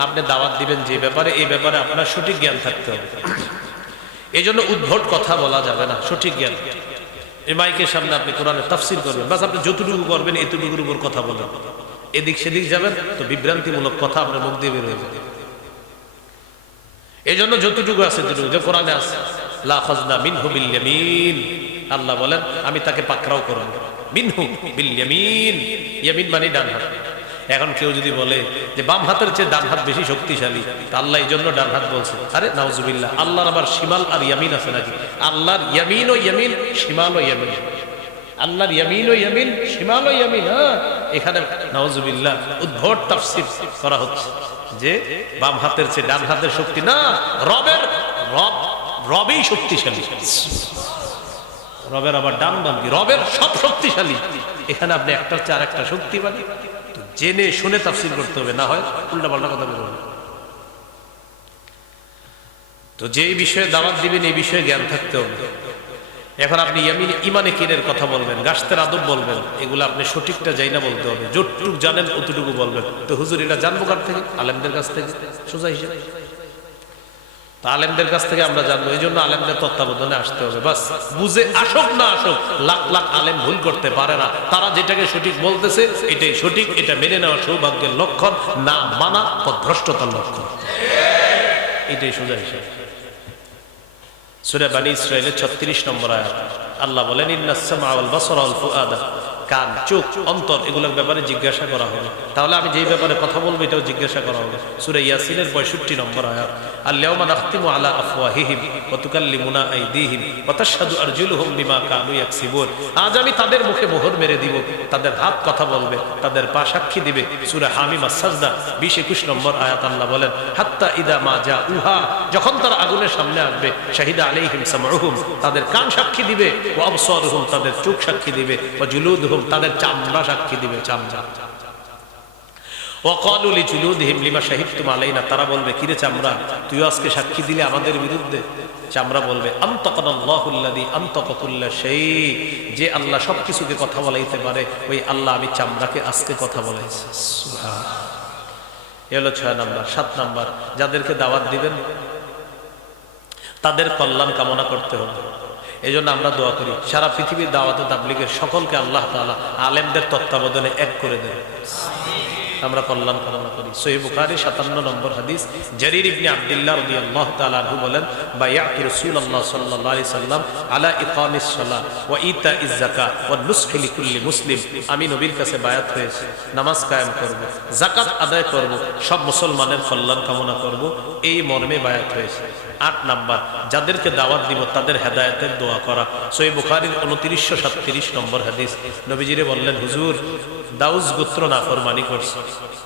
আপনি দাওয়াত দিবেন যে ব্যাপারে, এই ব্যাপারে আপনার সঠিক জ্ঞান থাকতে হবে। এজন্য উদ্ভট কথা বলা যাবে না, সঠিক জ্ঞান। এই মাইকের সামনে আপনি কোরআনের তাফসীর করবেন, বাস আপনি যতটুকু করবেন এতটুকুর উপর কথা বলেন। এদিক সেদিক যাবেন তো বিভ্রান্তিমূলক কথা আপনার মুখ দিয়ে বের হয়ে যাবে। এই জন্য যতটুকু আছে ততটুকু, যে কোরআনে আছে লা খাযনা মিনহু বিল ইয়ামিন, আল্লাহ বলেন আমি তাকে পাকড়াও করব মিনহু বিল ইয়ামিন, ইয়ামিন মানে ডান হাত। এখন কেউ যদি বলে যে বাম হাতের চেয়ে ডান হাত বেশি শক্তিশালী, তা আল্লাহ এই জন্য ডান হাত বলছে, আরে নাউজুবিল্লাহ, আল্লাহর আবার শিমাল আর ইয়ামিন আছে নাকি? আল্লাহর ইয়ামিন ও ইয়ামিন, শিমাল ও ইয়ামিন, আল্লাহর ইয়ামিন ও ইয়ামিন, শিমাল ও ইয়ামিন। হ্যাঁ, এখানে নাউজুবিল্লাহ উদ্ভট তাফসীর করা হচ্ছে যে বাম হাতের চেয়ে ডান হাতের শক্তি না, রবই শক্তিশালী। রবের আবার ডান বাম কি? রবের সব শক্তিশালী। এখানে আপনি একটার চেয়ে আরেকটা শক্তি পান, জেনে শুনে তাফসীর করতে হবে, না হয় উল্টা পাল্টা কথা বলবেন। তো যে বিষয়ে দাওয়াত দিবেন এই বিষয়ে জ্ঞান থাকতে হবে। এখন আপনি ইমানে কিনের কথা বলবেন, গাছতের আদব বলবেন, এগুলো আপনি সঠিকটা যাই না বলতে হবে, যতটুকু জানেন অতটুকু বলবেন। তো হুজুর এটা জানবো কার থেকে? আলেমদের কাছ থেকে, সোজা হিসেবে। তো আলেমদের কাছ থেকে আমরা জানবো, এই জন্য আলেমদের তত্ত্বাবধানে আসতে হবে। বাস, বুঝে আসুক না আসুক, লাখ লাখ আলেম ভুল করতে পারে না, তারা যেটাকে সঠিক বলতেছে এটাই সঠিক, এটা মেনে নেওয়া সৌভাগ্যের লক্ষণ, না মানা পথভ্রষ্টতার লক্ষণ। এটাই সোজা হিসেবে। সূরা বনী ইসরাঈলের 36 নম্বর আয়াত আল্লাহ বলেন, ইন্নাস সামআ ওয়াল বাসারা ওয়াল ফুআদা, কান, চোখ, অন্তর, এগুলোর ব্যাপারে জিজ্ঞাসা করা হবে। তাহলে আমি যেই ব্যাপারে কথা বলবো এটাও জিজ্ঞাসা করা হবে। সূরা ইয়াসিনের 65 নম্বর আয়াত, আল-ইয়াওমা নাখতিমু আলা আফওয়াহিহিম ওয়া তুকাল্লিমুনা আইদিহিম ওয়া তাশহাদু আরজুলুহুম বিমা কানু ইয়াকসিবুন। আজ আমি তাদের মুখে মোহর মেরে দিব, তাদের হাত কথা বলবে, তাদের পা সাক্ষী দিবে। সূরা হামিম আস-সাজদা 20-21 নম্বর আয়াত আল্লাহ বলেন, হাত্তা ইদা মা জাউহা, যখন তারা আগুনের সামনে আসবে, শাহিদা আলাইহিম সামউহুম, তাদের কান সাক্ষী দিবে, ওয়া আবসারুহুম, তাদের চোখ সাক্ষী দিবে, ওয়া জুলুদুহুম, তাদের চামড়া সাক্ষী দিবে, চামড়া। ওয়াকালু লিজুলুদিহিম লিমা শাহিদতুম আলাইনা, তারা বলবে, কিরে চামড়া, তুই আজকে সাক্ষী দিলে আমাদের বিরুদ্ধে? চামড়া বলবে, আনতাকানাল্লাহুল্লাযী আনতাকা কুল্লা শাই, যে আল্লাহ সবকিছুকে কথা বলাইতে পারে, ওই আল্লাহ আমি চামড়াকে আজকে কথা বলাইছি। সুবহানাল্লাহ। এ হলো 6 নাম্বার। 7 নাম্বার, যাদেরকে দাওয়াত দিবেন তাদের কল্যাণ কামনা করতে হবে। এই জন্য আমরা দোয়া করি, সারা পৃথিবীর দাওয়াতে তাবলীগের সকলকে আল্লাহ তাআলা আলেমদের তত্ত্বাবধানে এক করে দেন, আমরা কল্যাণ কামনা করি। সহিহ বুখারী 57 নম্বর হাদিস, জারীর ইবনে আব্দুল্লাহ রাদিয়াল্লাহু তাআলা আনহু বলেন, বায়াতু রাসূলুল্লাহ সাল্লাল্লাহু আলাইহি সাল্লাম আলা ইকামিস সালাত ওয়া ইতাইজ যাকাত ওয়া নুসহি লিকুল্লি মুসলিম, আমি নবীর কাছে বায়াত হয়েছি, নামাজ কায়েম করব, যাকাত আদায় করব, সব মুসলমানের কল্যাণ কামনা করব, এই মর্মে বায়াত হয়েছে। 8 নাম্বার, যাদেরকে দাওয়াত দিব তাদের হেদায়েতের দোয়া করা। সহিহ বুখারীর 2937 নম্বর হাদিস, নবীজিরে বললেন, হুজুর দাউস গোত্র নাফরমানি করছে,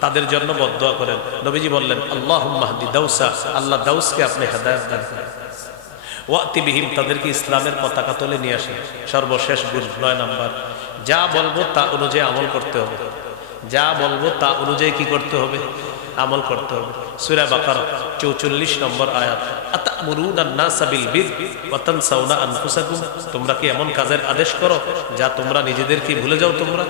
তাদের জন্য বদদোয়া করেন। নবীজি বললেন, আল্লাহুম্মা হদি দাউসা, আল্লাহ দাউসকে আপনি হেদায়েত দান করেন, ওয়াতি বিহিম, তাদেরকে ইসলামের পতাকা তলে নিয়ে আসেন। সর্বশেষ গুণ 9 নাম্বার, যা বলবো তা অনুযায়ী আমল করতে হবে। যা বলবো তা অনুযায়ী কি করতে হবে? আমল করতে হবে। সূরা বাকারা 44 নম্বর আয়াত, আতা'মুরুনান নাসা বিল বিররি ওয়া তানসাউনা আনফুসাকুম, তোমরা কি এমন কাজের আদেশ করো যা তোমরা নিজেদেরকে ভুলে যাও তোমরা?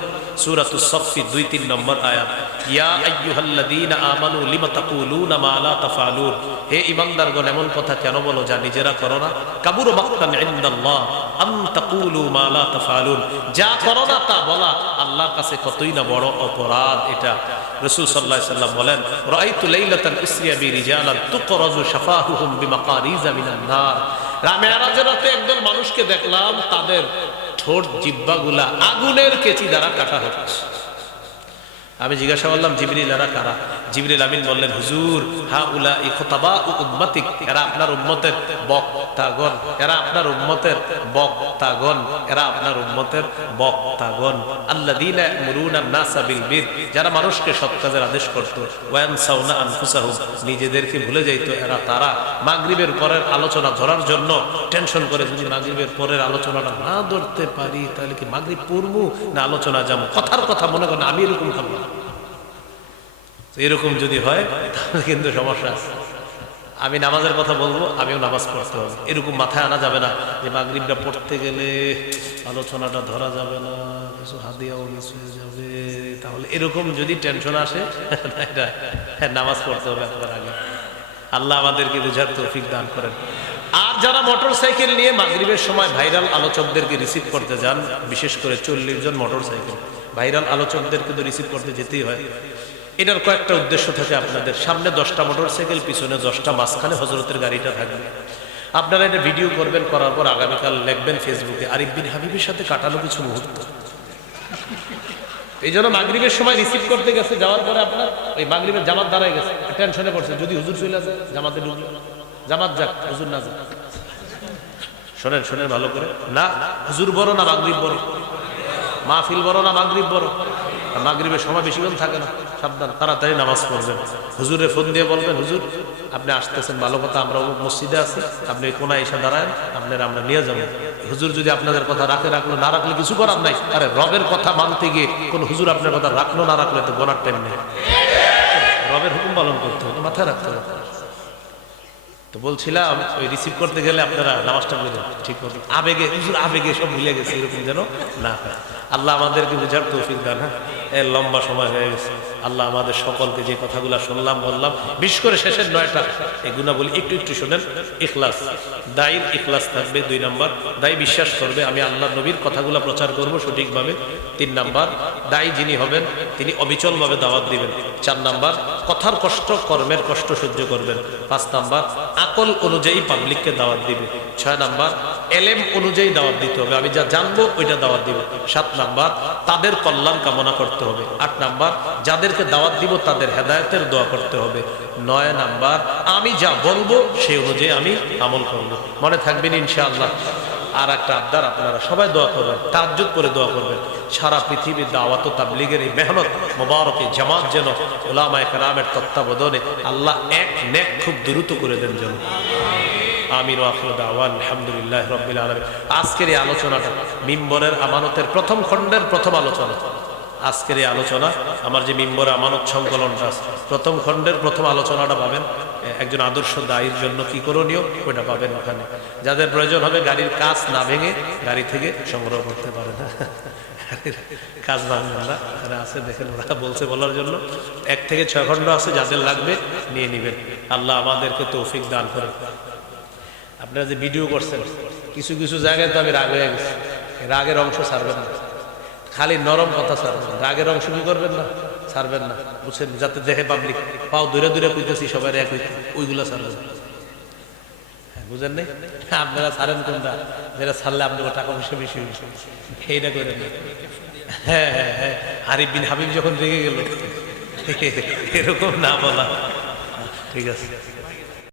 সূরাতুস সাফফি 2-3 নম্বর আয়াত, ইয়া আইয়ুহাল্লাযীনা আমানু লিমা তাকুলুনা মা লা তাফআলুন, হে ঈমানদারগণ এমন কথা কেন বলো যা নিজেরা করো না? কাবুরা মাকতান ইনদাল্লাহ আন তাকুলু মা লা তাফআলুন, যা করো না তা বলা আল্লাহর কাছে কতই না বড় অপরাধ। এটা রাসূল সাল্লাল্লাহু আলাইহি সাল্লাম বলেন, রাআইতু লাইলাতান ইসরিয়া বি রিজালান তুকরাজু শাফাহুহুম বিমাকারিজা মিনান নার, মেরাজের রাতে একদল মানুষকে দেখলাম তাদের ঠোঁট জিহ্বাগুলা আগুনের কেচি দ্বারা কাটা হচ্ছে। আমি জিজ্ঞাসা করলাম, জিবরিল এরা কারা? জিবরিল আমিন বললেন, হুজুর হাউলা ইখতাবা উম্মতিক, এরা আপনার উম্মতের বক্তাগণ, এরা আপনার উম্মতের বক্তাগণ, এরা আপনার উম্মতের বক্তাগণ। আল্লাযীনা ইয়ামুরুনা নাসা বিল বির, যারা মানুষকে সৎ কাজের আদেশ করত, ওয়া ইয়ানসাউনা আনফুসাহুম, নিজেদেরকে ভুলে যাইতো, এরা তারা। মাগরিবের পরের আলোচনা ধরার জন্য টেনশন করে, যদি মাগরিবের পরের আলোচনাটা না ধরতে পারি তাহলে কি মাগরিব পড়বো না আলোচনা যাবো? কথার কথা মনে করেন আমি এরকম থাকবো, এরকম যদি হয় তাহলে কিন্তু সমস্যা আছে। আমি নামাজের কথা বলবো, আমিও নামাজ পড়তে হবে, এরকম মাথায় আনা যাবে না যে মাগরিবটা পড়তে গেলে আলোচনাটা ধরা যাবে না, কিছু হাদিয়াও মিস হয়ে যাবে, তাহলে এরকম যদি টেনশন আসে এটা নামাজ পড়তে হবে আপনার আগে। আল্লাহ আমাদেরকে বুঝার তৌফিক দান করেন। আর যারা মোটর সাইকেল নিয়ে মাগরিবের সময় ভাইরাল আলোচকদেরকে রিসিভ করতে যান, বিশেষ করে 40 জন মোটর সাইকেল, ভাইরাল আলোচকদেরকে তো রিসিভ করতে যেতেই হয়। এটার কয়েকটা উদ্দেশ্য থাকে আপনাদের। সামনে 10টা মোটর সাইকেল, পিছনে 10টা, মাঝখানে হযরতের গাড়িটা থাকবে। আপনারা এটা ভিডিও করবেন, করার পর আগামীকাল লিখবেন ফেসবুকে আরিফ বিন হাবিবের সাথে কাটানো কিছু মুহূর্ত। এই জন্য মাগরিবের সময় রিসিভ করতে গেছে, যাওয়ার পরে আপনার ওই মাগরিবের জামাত দাঁড়ায় গেছে, টেনশনে পড়ছে যদি হুজুর চলে আসে জামাতে ঢুকলো, জামাত যাক হুজুর না যাক। শোনেন শোনেন ভালো করে, না হুজুর বড় না মাগরিব বড়, মাহফিল বড় না মাগরিব বড়? মাগরিবের সময় বেশিক্ষণ থাকে না, সাবধান, তাড়াতাড়ি নামাজ পড়বেন। হুজুরে ফোন দিয়ে বলবেন হুজুর আপনি আসতেছেন, ভালো কথা, আমরা মসজিদে আছি, আপনি কোনায় এসে দাঁড়ায়, আপনারা আমরা নিয়ে যাবো। হুজুর যদি আপনাদের কথা রাখে রাখলো, না রাখলে কিছু করার নাই। আরে রবের কথা মানতে গিয়ে কোন হুজুর আপনার কথা রাখলো না রাখলে তো গোনার টাইম নেই, রবের হুকুম পালন করতে হবে, মাথায় রাখতে হবে। তো বলছিলাম ওই রিসিভ করতে গেলে আপনারা নামাজটা বলেন ঠিক মতো, আবেগে হুজুর আবেগে সব ভুলে গেছে এরকম যেন না হয়। আল্লাহ আমাদেরকে বুঝার তৌফিক দান। হ্যাঁ, এর লম্বা সময় হয়ে গেছে। আল্লাহ আমাদের সকলকে যে কথাগুলো শুনলাম বললাম, বিশেষ করে শেষের 9টা এই গুণাবলী একটু একটু শোনেন। ইখলাস, দায়ীর ইখলাস থাকবে। 2 নম্বর, দায়ী বিশ্বাস করবে আমি আল্লাহ নবীর কথাগুলো প্রচার করব সঠিকভাবে। 3 নম্বর, দায়ী যিনি হবেন তিনি অবিচলভাবে দাওয়াত দিবেন। 4 নম্বর, কথার কষ্ট কর্মের কষ্ট সহ্য করবেন। 5 নম্বর, আকল অনুযায়ী পাবলিককে দাওয়াত দিবে। 6 নম্বর, এলেম অনুযায়ী দাওয়াত দিতে হবে, আমি যা জানবো ওইটা দাওয়াত দিব। 7 নম্বর, তাদের কল্যাণ কামনা করতে হবে। 8 নম্বর, যাদেরকে দাওয়াত দিব তাদের হেদায়েতের দোয়া করতে হবে। 9 নম্বর, আমি যা বলবো সেই অনুযায়ী আমি আমল করব। মনে থাকবেন ইনশাআল্লাহ। আর একটা আবদার, আপনারা সবাই দোয়া করবেন, তাহাজ্জুদ করে দোয়া করবেন, সারা পৃথিবীর দাওয়াত ও তাবলীগের এই মেহনত মোবারকে জামাত যেন উলামায়ে কেরামের তত্ত্বাবধানে আল্লাহ এক নেক খুব দ্রুত করে দেন যেন। আমিন ওয়া আখিরু দাওয়ানা আলহামদুলিল্লাহি রাব্বিল আলামিন। আজকের এই আলোচনাটা মিম্বরের আমানতের প্রথম খণ্ডের প্রথম আলোচনা। আজকের এই আলোচনা আমার যে মিম্বরে আমানত সংকলনটা প্রথম খণ্ডের প্রথম আলোচনাটা পাবেন। একজন আদর্শ দায়ীর জন্য কি করণীয় ওটা পাবেন ওখানে। যাদের প্রয়োজন হবে গাড়ির কাঁচ না ভেঙে গাড়ি থেকে সংগ্রহ করতে পারেন। কাজ ভাঙবেন না, এখানে আছে দেখেন, ওরা বলছে বলার জন্য 1 থেকে 6 খণ্ড আছে, যাদের লাগবে নিয়ে নেবেন। আল্লাহ আমাদেরকে তৌফিক দান করেন। আপনারা যে ভিডিও করছেন কিছু কিছু জায়গায় তো আমি রাগ হয়ে গেছি, রাগের অংশ ছাড়বেন না, খালি নরম কথা ছাড়বেন, রাগের অংশ কি করবেন না, ছাড়বেন না, বুঝছেন? যাতে দেখে পাবলিক পাও দূরে দূরে কইতেছি সবাই এক ওইগুলো ছাড়বেন, বুঝেন নাই? আপনারা ছাড়েন কোনটা, যেটা ছাড়লে আপনার টাকা পয়সা বেশি হয়েছে এইটা করেন। হ্যাঁ হ্যাঁ হ্যাঁ, আরিফ বিন হাবিব যখন রেগে গেল এরকম না বলা ঠিক আছে।